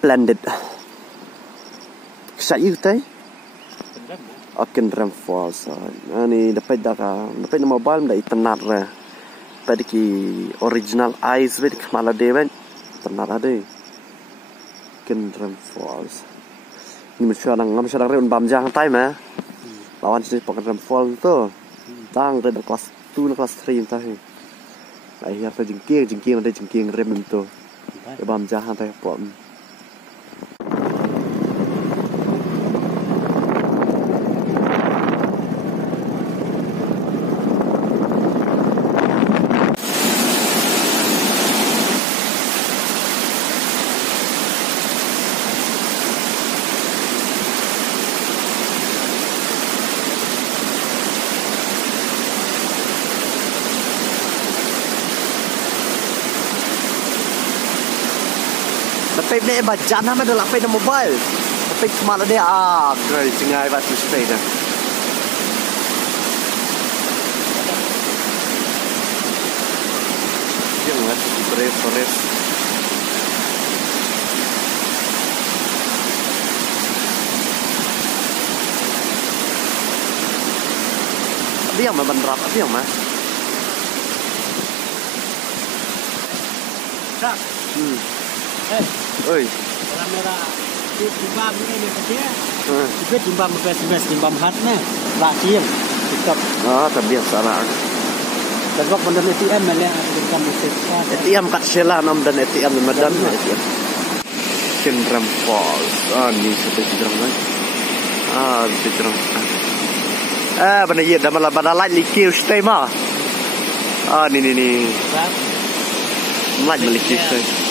splendid. Saya tay. Akan Falls. Ani dapat dapat mobile dah itenar lah. Pada ki original eyes vid kemala dewan tenar ada. Akan Falls. Ni macam orang bam jang tay mah. Lawan sini pakai Falls tu. Tang ada kelas 2 kelas 3 entah. Akhirnya jengking ada jengking rem tu. Bam jang tay pom. Tapi ni baca nama dah lapai nama mobile. Tapi kemana dia kali cengai bat mesti dah. Jangan forest. Abi yang benar abi yang mah. Tak. Oi. Kamera timbang ni dia. Dia timbang mes timbang hat nah. Lak cium. Tikap. Terbiasa lah. Dan waktu benda ATM ni ada kan musik. ATM kat Sheila nam dan ATM di Medan ATM. Akan Falls. Ni sudah dijerang lagi. Dijerang. Benda ye dah malah pada lain likir stay mah. Ni. Lain melikir stay.